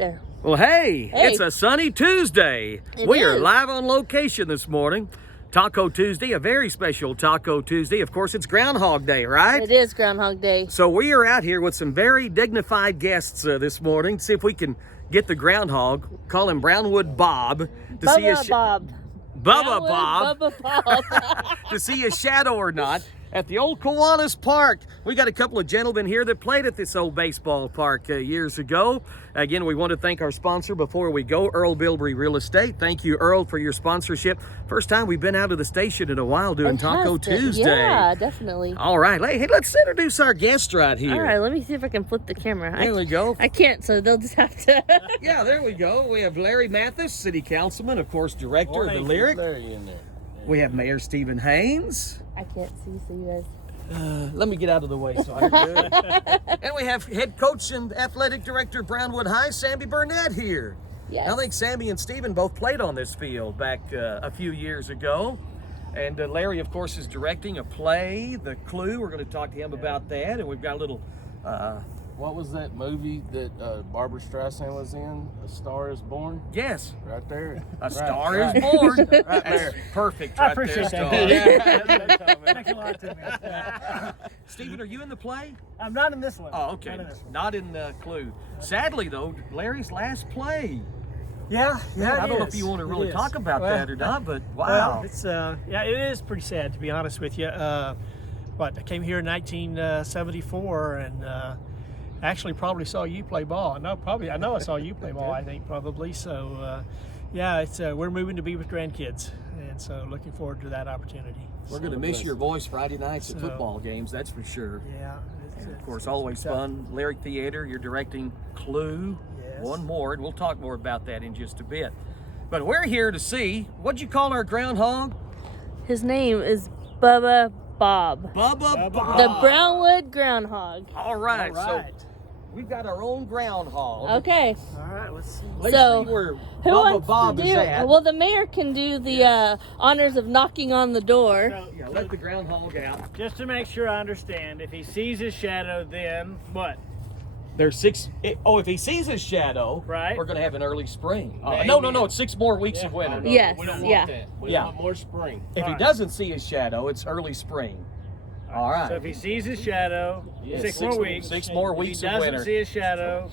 There. Well, hey, Hey. it's a sunny Tuesday. We are is. live on location this morning. Taco Tuesday, a very special Taco Tuesday. Of course, it's Groundhog Day, right? It is Groundhog Day. So we are out here with some very dignified guests this morning to see if we can get the groundhog, call him Brownwood Bob, to see Bubba Bob. Bubba Bob, Bubba Bob. to see a shadow or not at the old Kiwanis Park. We got a couple of gentlemen here that played at this old baseball park years ago. Again, we want to thank our sponsor before we go, Earl Bilbrey Real Estate. Thank you, Earl, for your sponsorship. First time we've been out of the station in a while doing Taco Tuesday. Yeah, definitely. All right, hey, let's introduce our guest right here. All right, let me see if I can flip the camera. There we go. I can't, so they'll just have to. Yeah, there we go. We have Larry Mathis, City Councilman, of course, Director of the Lyric. Larry in there. We have Mayor Stephen Haynes. I can't see, so you guys. Let me get out of the way so I can do it. And we have head coach and athletic director Brownwood High, Sammy Burnett here. Yes. I think Sammy and Stephen both played on this field back a few years ago. And Larry, of course, is directing a play, The Clue. We're going to talk to him about that. And we've got a little... What was that movie that Barbara Streisand was in? A Star is Born? yes, Right there. a star is born. Right That's there. perfect I right appreciate there, that. Star. Thank you a lot to me. Stephen, are you in the play? I'm not in this one. Oh, okay. Not in this one. Not in the Clue. Sadly, though, Larry's last play. Yeah, I don't know if you want to really talk about that or not, but wow. Well, it's yeah, it is pretty sad to be honest with you. I came here in 1974 and actually probably saw you play ball. I know I saw you play ball. I think probably. So yeah, it's we're moving to be with grandkids, and so looking forward to that opportunity. We're going to miss your voice Friday nights at So- football games, that's for sure. Yeah. And of course, always fun. Lyric Theater, you're directing Clue. Yes. One more, and we'll talk more about that in just a bit. But we're here to see, what'd you call our groundhog? His name is Bubba Bob. Bubba Bob. The Brownwood Groundhog. All right, All right. so we've got our own groundhog. Okay. All right. Let's see. Let's So, see where Who Bubba wants Bob to is do? at. Well, the mayor can do the honors of knocking on the door. Yeah, let the groundhog out. Just to make sure I understand, if he sees his shadow, then what? There's if he sees his shadow, Right. we're going to have an early spring. Maybe. No, it's 6 more weeks of winter. Yes, We don't yeah. want that. We Yeah. want more spring. If he Alright. doesn't see his shadow, it's early spring. All right. So if he sees his shadow, Yeah, 6 six more weeks. 6 more If weeks he of doesn't winter. see his shadow,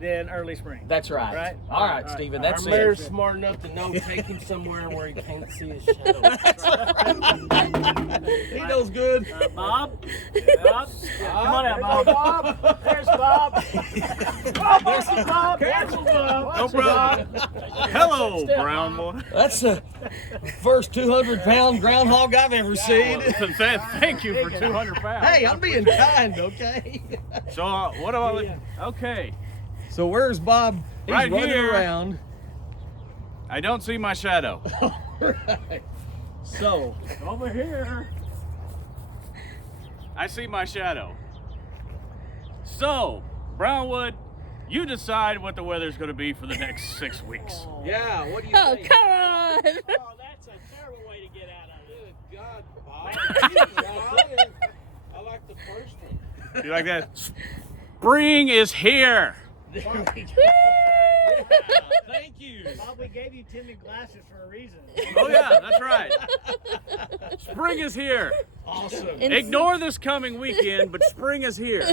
then early spring. That's right. Right? All right, Alright. Stephen, Our that's Our it. mayor's smart enough to know take him somewhere where he can't see his shadow. He knows good. Bob? Bob? Come on out, Bob. There's Bob. There's Bob. There's Bob. No problem. Hello, brown boy. That's the first 200-pound groundhog I've ever seen. Thank you for 200 pounds. Hey, I'm being kind, okay? So what do I look? Okay, So where's Bob? He's Right running here. around. I don't see my shadow. Right. So, Over here. I see my shadow. So, Brownwood, you decide what the weather's going to be for the next 6 weeks. yeah, what do you Oh, think? come on. Oh, that's a terrible way to get out of it. Good God, Bob. I like the first one. You like that? Spring is here. Thank you. Bob, we gave you tinted glasses for a reason. Oh yeah, that's right. Spring is here. Awesome. And Ignore this coming weekend, but spring is here.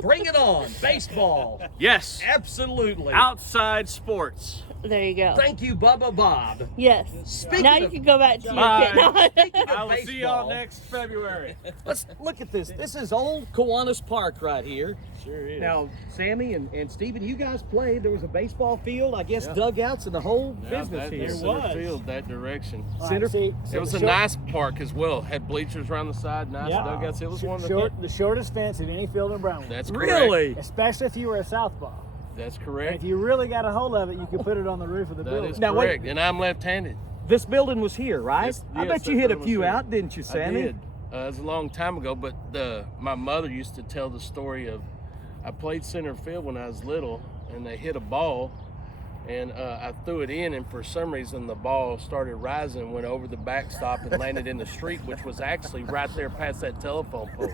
Bring it on. Baseball. Yes. Absolutely. Outside sports. There you go. Thank you, Bubba Bob. Yes. Speaking Now of- you can go back to your Bye. kid. I will see y'all baseball. next February. Let's look at this. This is old Kiwanis Park right here. Sure is. Now, Sammy and Stephen, you guys played. There was a baseball field, I guess, dugouts and the whole Yeah, business that here. was center field that direction. Center- It was a nice park as well. Had bleachers around the side, nice Yeah. dugouts. It was one of the. The shortest fence of any field in Brownwood. That's correct. Really? Especially if you were a southpaw. That's And correct. if you really got a hold of it, you could put it on the roof of the That building. is Now, wait. correct. And I'm left-handed. This building was here, right? Yes, I yes, bet you that hit a building was few here. out, didn't you, Sammy? I did. It was a long time ago, but my mother used to tell the story of I played center field when I was little, and they hit a ball, And I threw it in, and for some reason the ball started rising, went over the backstop, and landed in the street, which was actually right there past that telephone pole.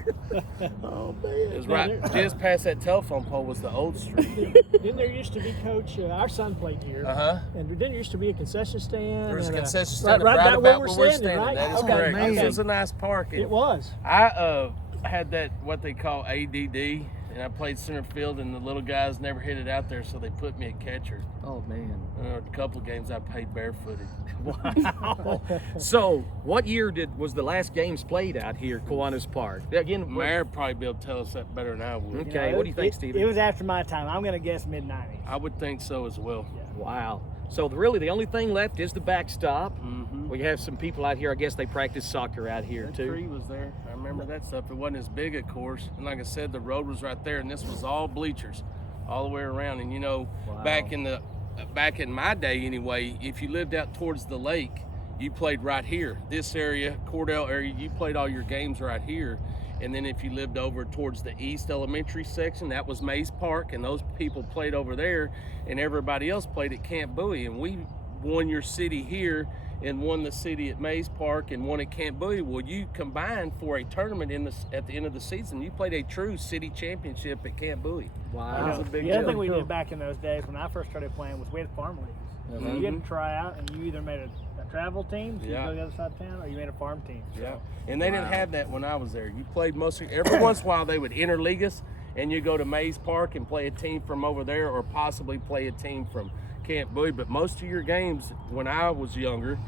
Oh man! It was right just past that telephone pole was the old street. Didn't there used to be, Coach? Our son played here. And didn't there used to be a concession stand? There was a and concession stand right about where where we're we're standing, standing. right? That is Okay, correct. man. It was a nice park. It was. I had that what they call ADD, and I played center field, and the little guys never hit it out there, so they put me at catcher. Oh man! A couple of games I played barefooted. Wow. So, what year was the last games played out here, Kiwanis Park? Again, Mayor probably be able to tell us that better than I would. okay. What do you think, Steven? It was after my time. I'm going to guess mid-90s. I would think so as well. Wow. So really, the only thing left is the backstop. Mm-hmm. We have some people out here. I guess they practice soccer out here That too. tree was there. I remember that stuff. It wasn't as big, of course. And like I said, the road was right there, and this was all bleachers all the way around. And you know, back in my day anyway, if you lived out towards the lake, you played right here. This area, Cordell area, you played all your games right here. And then if you lived over towards the East Elementary section, that was Mays Park, and those people played over there, and everybody else played at Camp Bowie. And we won your city here and won the city at Mays Park and won at Camp Bowie. Well, you combined for a tournament at the end of the season. You played a true city championship at Camp Bowie. Wow. That was a big The other deal. thing we did back in those days when I first started playing was we had farm leagues. So you had to try out, and you either made a travel team, so you go to the other side of town, or you made a farm team. So. Yeah, and they didn't have that when I was there. You played every once in a while they would interleague us, and you go to Mays Park and play a team from over there, or possibly play a team from Camp Bowie. But most of your games when I was younger,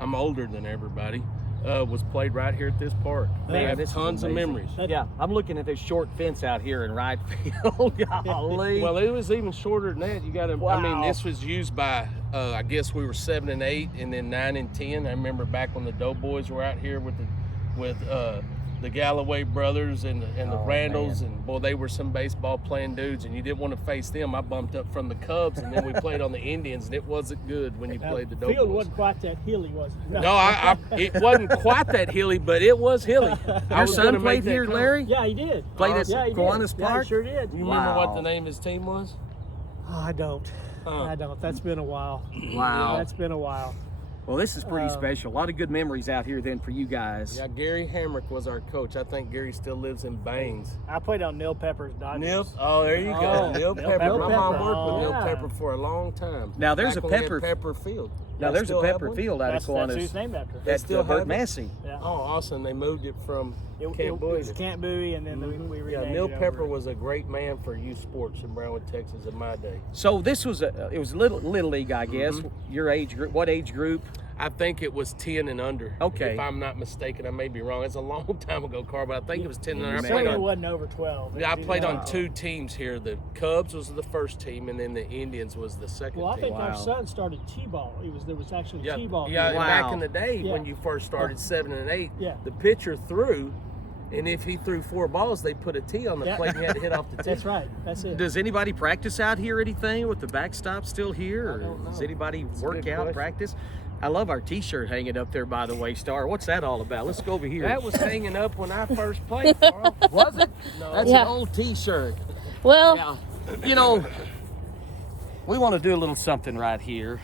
I'm older than everybody, was played right here at this park. They have this is tons of amazing. memories. Yeah, I'm looking at this short fence out here in right field. Golly. Well, it was even shorter than that. You got to. I mean, this was used by. I guess we were 7 and 8, and then 9 and 10. I remember back when the Doughboys were out here with the Galloway brothers and the Randalls, and boy, they were some baseball playing dudes, and you didn't want to face them. I bumped up from the Cubs, and then we played on the Indians, and it wasn't good when you played the Doughboys. Field wasn't quite that hilly, was it? No, it wasn't quite that hilly, but it was hilly. Your son played here, Larry? Yeah, he did. Played at Yeah, he did. Kiwanis Yeah, Park? he sure did. You remember what Wow. the name of his team was? Oh, I don't. I don't. That's been a while. Wow. That's been a while. Well, this is pretty special. A lot of good memories out here then for you guys. Yeah, Gary Hamrick was our coach. I think Gary still lives in Baines. I played on Neil Pepper's Dodgers. Neil, oh, there you go. Oh, Neil Pepper. Pepper. My mom worked with Neil Yeah. Pepper for a long time. Now, there's Back a when we had Pepper- Pepper Field. Now, Y'all there's a still have Pepper one? Field out That's of who Kiwanis. it's named after. That's still Bert have it? Massey. Yeah. Oh, awesome. They moved it from Camp Bowie. It was Camp Bowie, and then we Yeah, renamed Neil it Pepper over. was a great man for youth sports in Brownwood, Texas in my day. So this was it was little league, I guess. Your age group. What age group? I think it was 10 and under. Okay. If I'm not mistaken, I may be wrong. It's a long time ago, Carl, but I think it was 10 and under. I played Certainly on, wasn't over 12. yeah, I played on Wow. 2 teams here. The Cubs was the first team, and then the Indians was the second Well, I team. think our Wow. son started T-ball. There was actually Yeah, T-ball. yeah. here. Wow. Back in the day Yeah. when you first started 7 and 8, Yeah. the pitcher threw, and if he threw 4 balls, they put a T on the Yeah. plate and you had to hit off the tee. That's right. That's it. Does anybody practice out here? Anything with the backstop still here? Or don't know. does anybody That's a work good out, question. practice? I love our T-shirt hanging up there, by the way, Star. What's that all about? Let's go over here. That was hanging up when I first played, Carl. was it? No. That's Yeah. an old T-shirt. Well, Now, you know, we want to do a little something right here,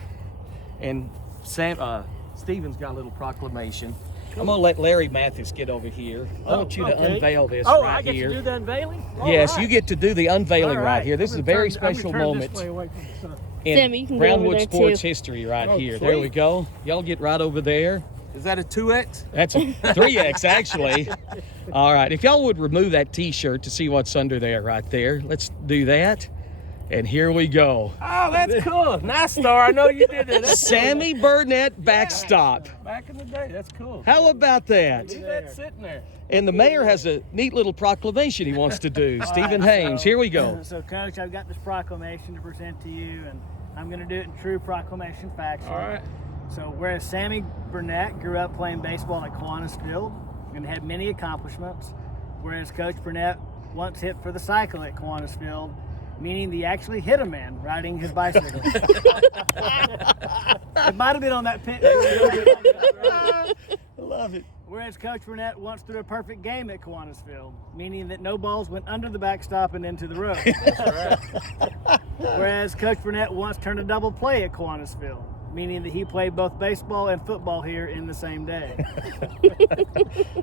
and Steven's got a little proclamation. I'm gonna let Larry Mathis get over here. I want you to okay. unveil this Oh, right I get here. to do the unveiling? Yes, All you right. get to do the unveiling All right here. This is a I'm gonna very turn- I'm special gonna turn moment this way away from the sun. in Sammy, you can get over Brownwood there, sports too. history right Oh, here. There we sweet. go. Y'all get right over there. Is that a 2X? That's a 3X actually. All right, if y'all would remove that T-shirt to see what's under there right there. Let's do that. And here we go. Oh, that's cool. Nice, Star. I know you did that. That's Sammy Burnett backstop. back in the day. That's cool. How about that? Leave that sitting there. And the mayor has a neat little proclamation he wants to do. Stephen Hames, here we go. So, Coach, I've got this proclamation to present to you, and I'm going to do it in true proclamation fashion. All right. So, whereas Sammy Burnett grew up playing baseball at Kiwanis Field and had many accomplishments, whereas Coach Burnett once hit for the cycle at Kiwanis Field, meaning he actually hit a man riding his bicycle. It might have been on that pit. I love it. Whereas Coach Burnett once threw a perfect game at Kiwanis Field, meaning that no balls went under the backstop and into the road. Whereas Coach Burnett once turned a double play at Kiwanis Field, meaning that he played both baseball and football here in the same day.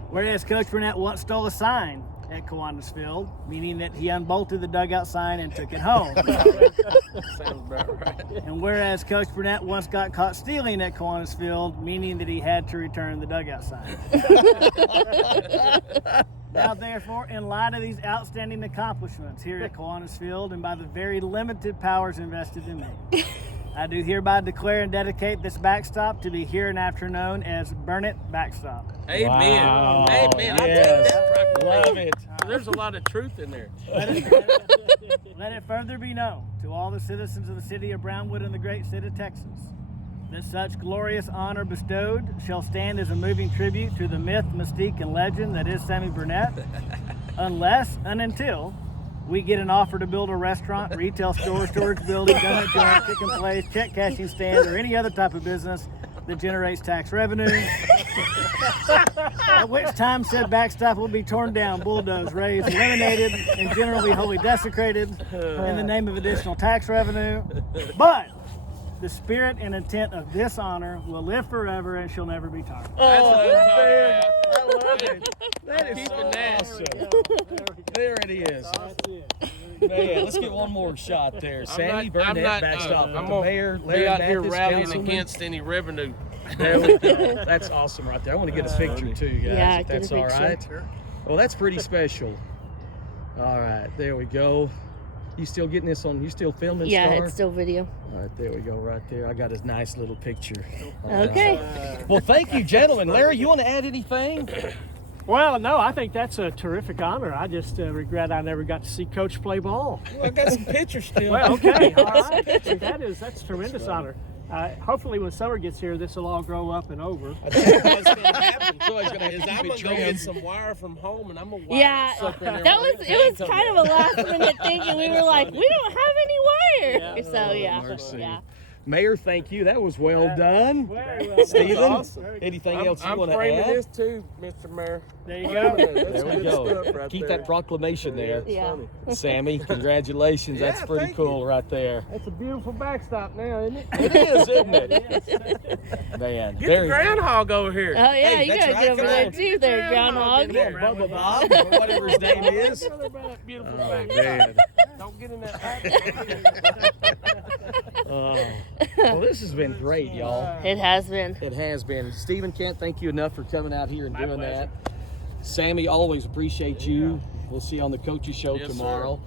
Whereas Coach Burnett once stole a sign at Kiwanis Field, meaning that he unbolted the dugout sign and took it home. Sounds about right. And whereas Coach Burnett once got caught stealing at Kiwanis Field, meaning that he had to return the dugout sign. Now, therefore, in light of these outstanding accomplishments here at Kiwanis Field and by the very limited powers invested in me, I do hereby declare and dedicate this backstop to be hereinafter known as Burnett Backstop. Amen. Wow. Amen. I Yes. take that proclamation. Love it. There's a lot of truth in there. Let it further be known to all the citizens of the city of Brownwood and the great state of Texas that such glorious honor bestowed shall stand as a moving tribute to the myth, mystique, and legend that is Sammy Burnett, unless and until we get an offer to build a restaurant, retail store, storage building, donut joint, chicken place, check cashing stand, or any other type of business that generates tax revenue. At which time said backstop will be torn down, bulldozed, razed, eliminated, and generally wholly desecrated in the name of additional tax revenue. But the spirit and intent of this honor will live forever and shall never be tarnished. That's what I'm talking man. about. I love it. That is Keeping so that. awesome. There it is. Man, let's get one more shot there. Sammy Burnett, backstop. I'm the gonna mayor, be Larry out here Mathis, rallying councilman. against any revenue. There we go. That's awesome right there. I want to get a picture too, guys, Yeah, if get a that's all picture. right. Well, that's pretty special. All right, there we go. You still getting this on? You still filming, Yeah, Star? it's still video. All right, there we go, right there. I got a nice little picture. Okay. Well, thank you, gentlemen. Larry, you want to add anything? Well, no, I think that's a terrific honor. I just regret I never got to see Coach play ball. Well, I got some pictures still. Well, okay, all right. That's a tremendous honor. Hopefully, when summer gets here, this will all grow up and over. What's going to happen So he's gonna is keep I'm it going to go get trimmed. some wire from home, and I'm going to wire Yeah, something in there. it was kind of a last minute thing, and we were like, we don't have any wire. So yeah, mercy. yeah. Mayor, thank you. That was well done. Very well. Stephen, awesome. anything else you I'm want to framing add? this too, Mr. Mayor. There you go. There we go. Keep that proclamation there. Yeah. Sammy, congratulations. That's Yeah, pretty thank cool right there. That's a beautiful backstop now, isn't it? It is, isn't it? Man, Get the groundhog over here. Oh yeah, Hey, you that's gotta right. get over Come there on. too, there, groundhog. Come on, Bubba Bob, or whatever his name is. Beautiful Oh, backstop. man. Don't get in that Well, this has been great, y'all. It has been. It has been. Stephen, can't thank you enough for coming out here and doing that. Sammy, always appreciate you. We'll see you on the Coaches Show Yes, tomorrow.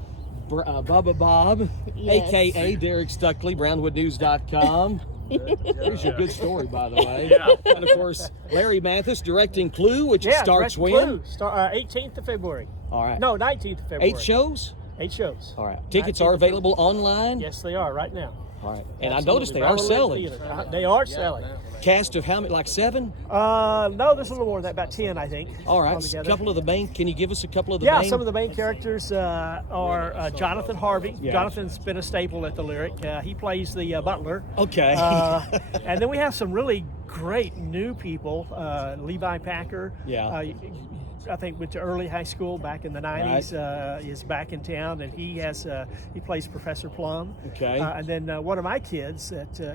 Bubba Bob, Yes. a.k.a. Derek Stuckley, BrownwoodNews.com. Here's your good story, by the way. And, of course, Larry Mathis directing Clue, which starts when? 18th of February. All right. No, 19th of February. 8 shows? 8 shows. All right. Tickets 19th are of available online? Yes, they are right now. All right. And Absolutely. I noticed they are Brownwood selling. Theater. They are selling. Cast of how many? Like 7? No, there's a little more than that, about 10, I think. All right. A altogether. couple of the main. Can you give us a couple of the Yeah, main? some of the main characters are Jonathan Harvey. Yeah. Jonathan's been a staple at the Lyric. He plays the butler. Okay. And then we have some really great new people. Levi Packer. Yeah. I think went to early high school back in the 90s. Is back in town, and he plays Professor Plum. Okay. And then one of my kids,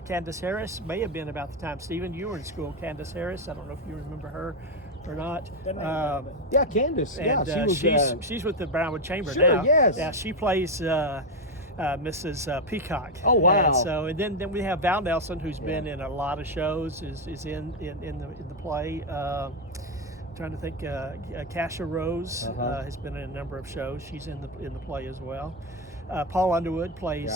Candace Harris, may have been about the time. Stephen, you were in school. Candace Harris. I don't know if you remember her or not. Yeah, Candace. And Yeah, she was. she's with the Brownwood Chamber Sure, now. yes. Yeah, she plays Mrs. Peacock. Oh, wow. And then we have Val Nelson, who's been in a lot of shows, is in the play. Trying to think, Kasha Rose has been in a number of shows. She's in the play as well. Paul Underwood plays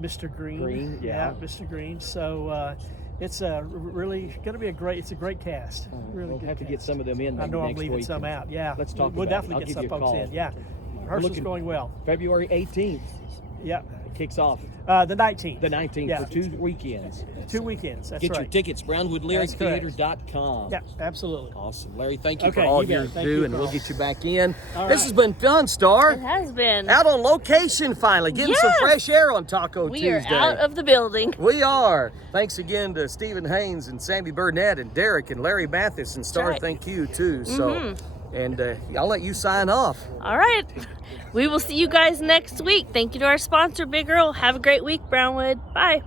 Mr. Green. Yeah. Mr. Green. So it's really going to be a great cast. Really We'll good have to get cast. some of them in I know I'm next leaving week. some out. Yeah, Let's talk We'll about it. definitely I'll get give some you a folks call. in. Yeah, rehearsal's looking- going well. February 18th. Yeah, It kicks off. the 19th. The 19th Yeah. for 2 weekends. 2 weekends. That's Get right. your tickets, BrownwoodLyricTheater.com. Yeah, absolutely. Awesome. Larry, thank you for Okay, all you got you it. Thank do, you, and we'll Carl. get you back in. All This right. has been fun, Star. It has been. Out on location finally, getting some Yes. fresh air on Taco We Tuesday. are out of the building. We are. Thanks again to Stephen Haynes and Sammy Burnett and Derek and Larry Mathis and Star. right. Thank you too. So And I'll let you sign off. All right. We will see you guys next week. Thank you to our sponsor, Big Earl. Have a great week, Brownwood. Bye.